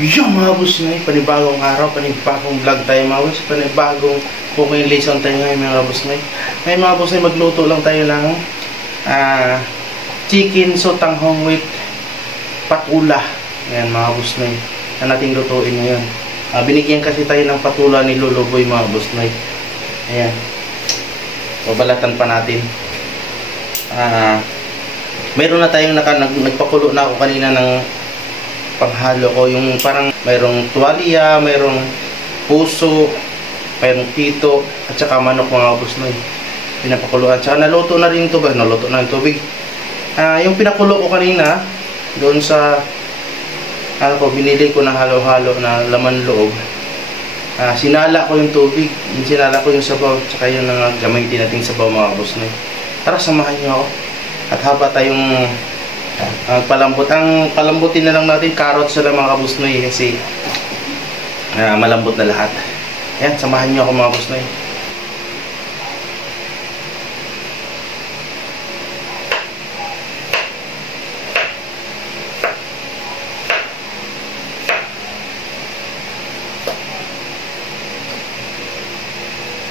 Yung mga boss na panibagong araw, panibagong vlog tayo mga boss, panibagong cooking lesson tayo ngayon mga boss na. Ngayon mga boss na magluto lang tayo ng chicken sotanghong with patula. Ayan mga boss na na nating lutuin ngayon. Binigyan kasi tayo ng patula ni Lolo Boy mga boss na. Ayan. Babalatan pa natin. Meron na tayong nagpakulo na ako kanina ng panghalo ko, yung parang mayroong tuwalya, mayroong puso, mayroong tito, at saka manok mga boss na pinapakuluan. Saka naluto na rin ito ba? Naluto na yung tubig. Yung pinakulo ko kanina doon sa binili ko na halo-halo na laman loob. Sinala ko yung tubig, sinala ko yung sabaw, saka yung gamitin natin sabaw mga boss na. Tara, samahan nyo ako. At haba tayong palambot. Ang palambutin na lang natin, carrots na lang mga kabusnoy kasi malambot na lahat. Ayan, samahan nyo ako mga kabusnoy.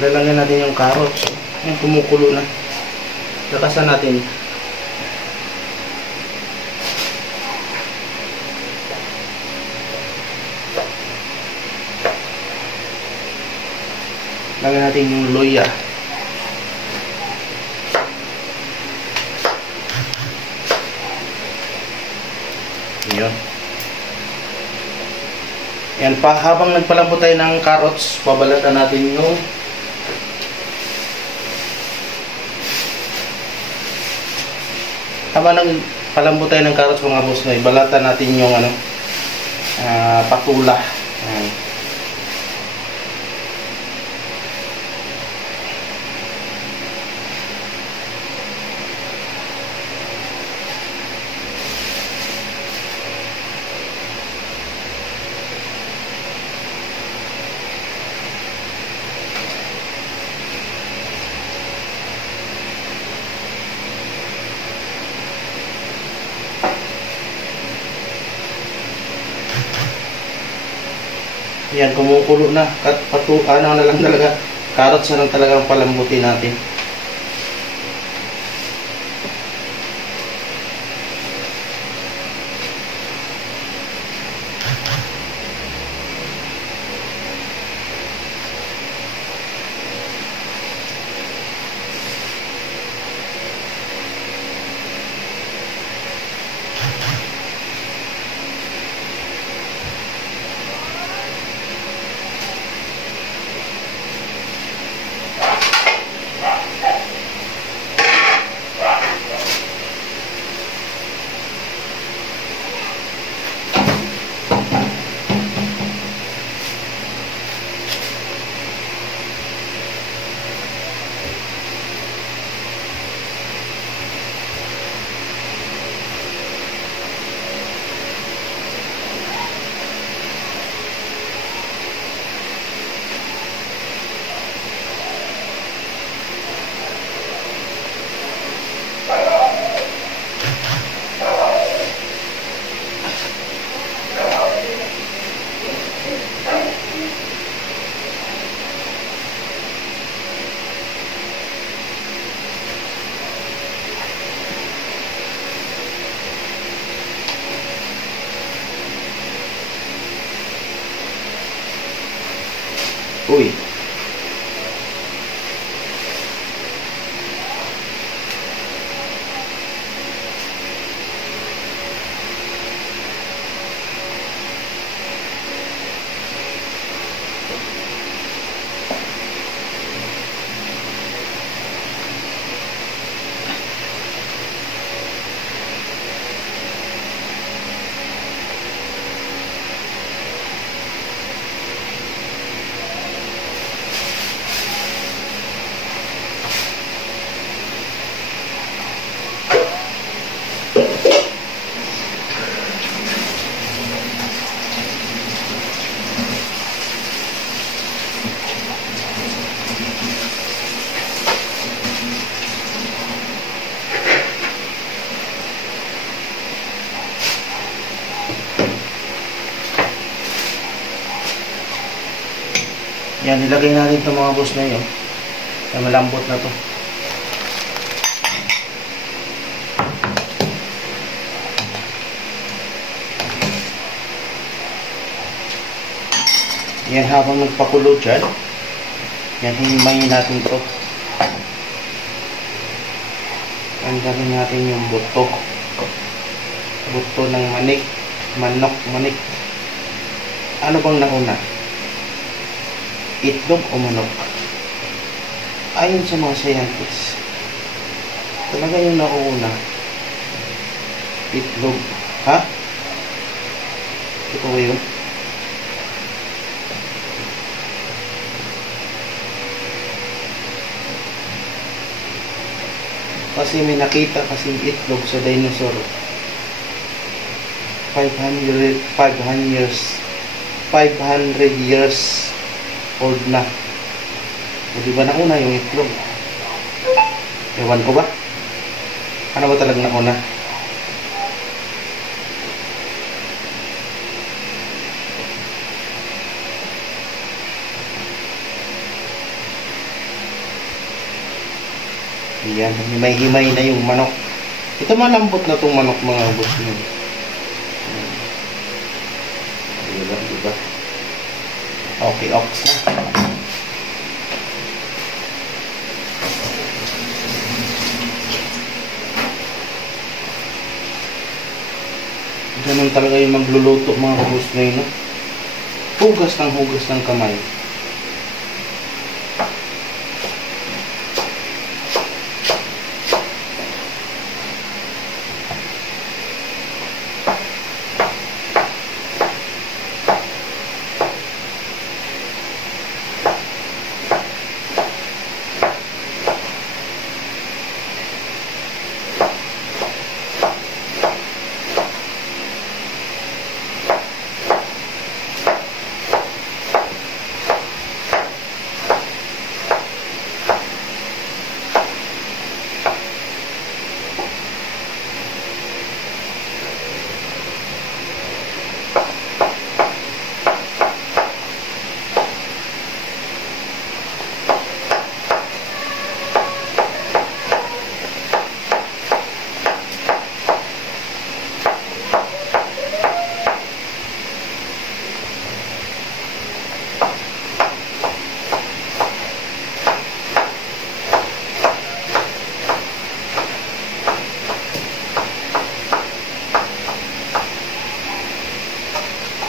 Lalagyan natin yung carrots. Ayan, kumukulo na. Lakasan natin. Lagyan natin yung loya. Ayan. Ayan pa, habang nagpalambot tayo ng carrots, pabalatan natin yung nagpalambot tayo ng carrots mga boss na ibalatan natin yung patula. Ayan. Yan, kumukulo na. At na lang talaga. Carrots na lang talagang palambutin natin. Uy. Yan, nilagay natin itong mga boss na yun. Ay, malambot na to. Yan, habang magpakulo dyan, yan, himayin natin to. Tanggalin natin yung buto. Buto ng manok. Ano bang nauna? Itlog o manok? Ayon sa mga scientists, talaga yung nauna. Itlog. Ha? Ito ba yun? Kasi may nakita kasing itlog sa dinosaur. 500 years old na. O diba nauna yung itlog? Ewan ko ba? Ano ba talagang nauna? Ayan, himay-himay na yung manok. Ito malambot na itong manok mga boss nyo. Diba? Okay, ox na. Ganun talaga yung magluluto mga boss nyo, no? Hugas ng kamay.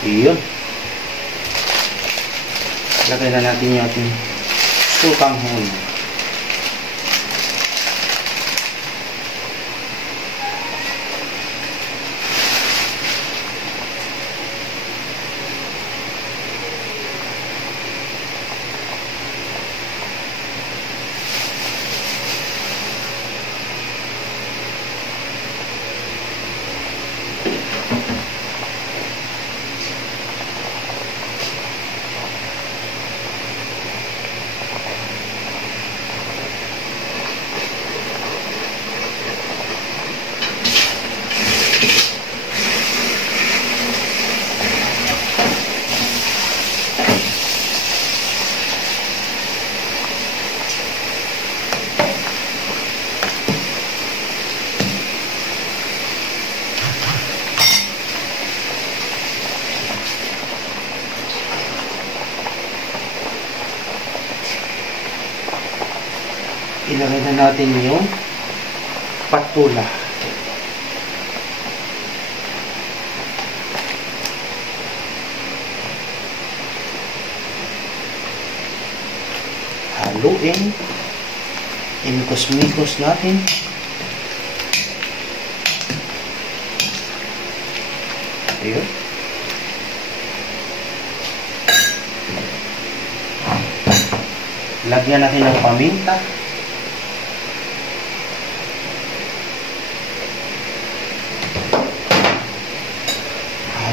Iyon. Lagay na natin yung ating tutanghon. Ilagay na natin yung patula. Haluin. Imikos-mikos natin. Ayun. Lagyan natin ng paminta.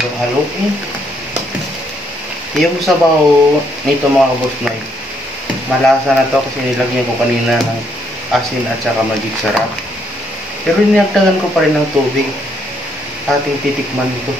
Halo-haloin. Yung sabaw nito mga boss noy, malasa na to kasi nilagyan ko kanina ng asin at saka magic sarap. Pero ninagdagan ko pa rin ng tubig. Ating titikman ito.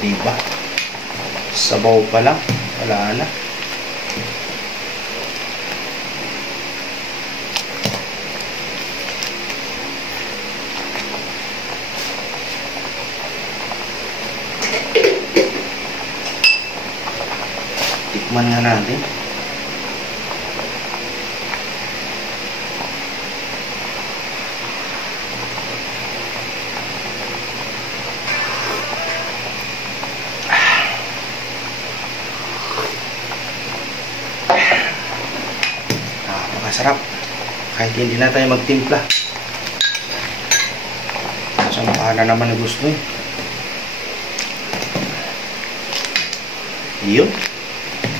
diba? Sabaw pa lang. Wala na. Tikman nga natin. Napakasarap. Kahit hindi na tayo magtimpla. Sa mukha na naman na gusto eh. Yun.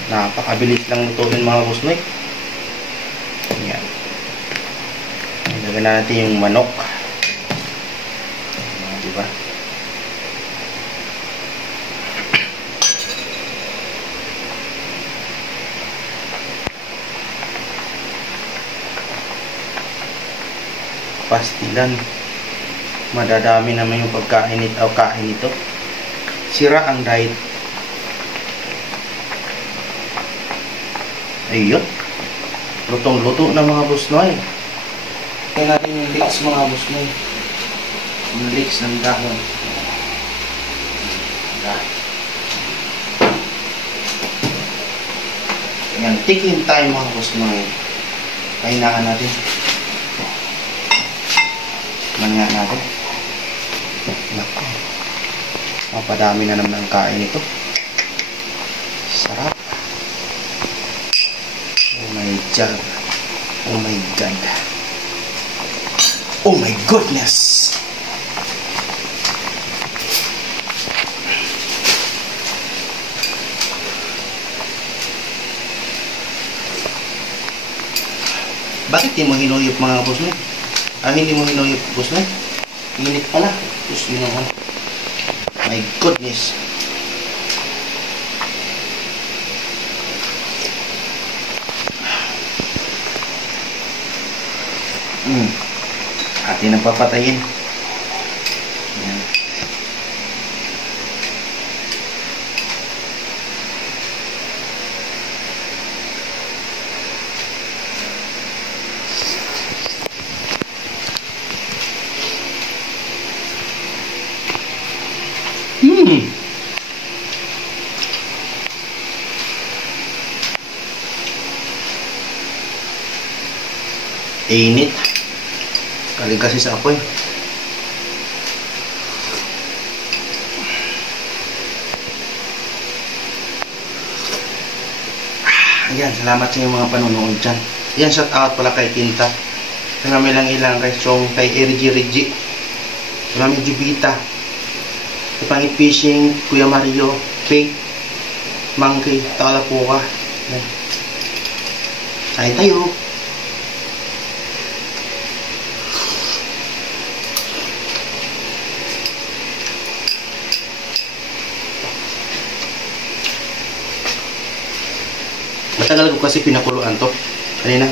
Napakabilis lang lutuin mga kusnoy. Yan. Ilagyan natin yung manok. Diba? Pastilan. Madadami naman yung pagkain nito. Sira ang diet. Ayun. Lutong-luto na mga busnoy. Tingnan natin yung leeks mga busnoy. Yung leeks ng dahon. Ayan. Tikim time mga busnoy. Kainahan natin. Manyan natin. Naku. Mapadami na naman ang kain ito. Sarap. Oh my God. Oh my God. Oh my goodness. Bakit di mo hinuyop mga boss mo? Hindi mo hinuyop boss mo? Init pala. Diyos mo naman. My goodness. Atin ang papatayin. Yan. Init. Galing kasi sa apoy. Ayan, salamat sa inyong mga panonood dyan. Ayan, shout out pala kay Kinta. Kami lang ilang kay Chong, kay Erigi. Kami Jubita. Kay Pangit Fishing, Kuya Mario, Faith, Monkey, Takalapuka. Ayan. Kain tayo. Matagal ko kasi pinakuluan to kanina.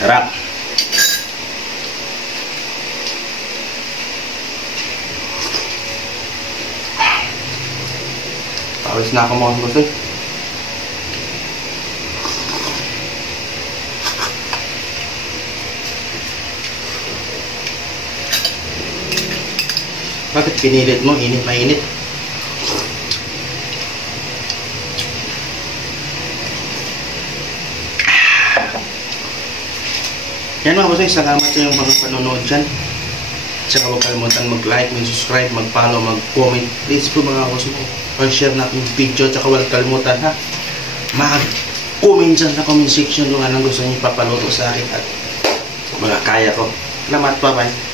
Sarap. Pawis na ako mga gusto. Bakit pinilit mo? Init, mainit. Yan mga boss, salamat sa yung mga panonood dyan. Tsaka huwag kalimutan mag-like, mag-subscribe, mag-follow, mag-comment. Please po mga boss mo, pag-share natin yung video. Tsaka huwag kalimutan ha, mag-comment dyan sa comment section kung anong gusto niyo papaluto sa akin at mga kaya ko. Salamat, bye-bye.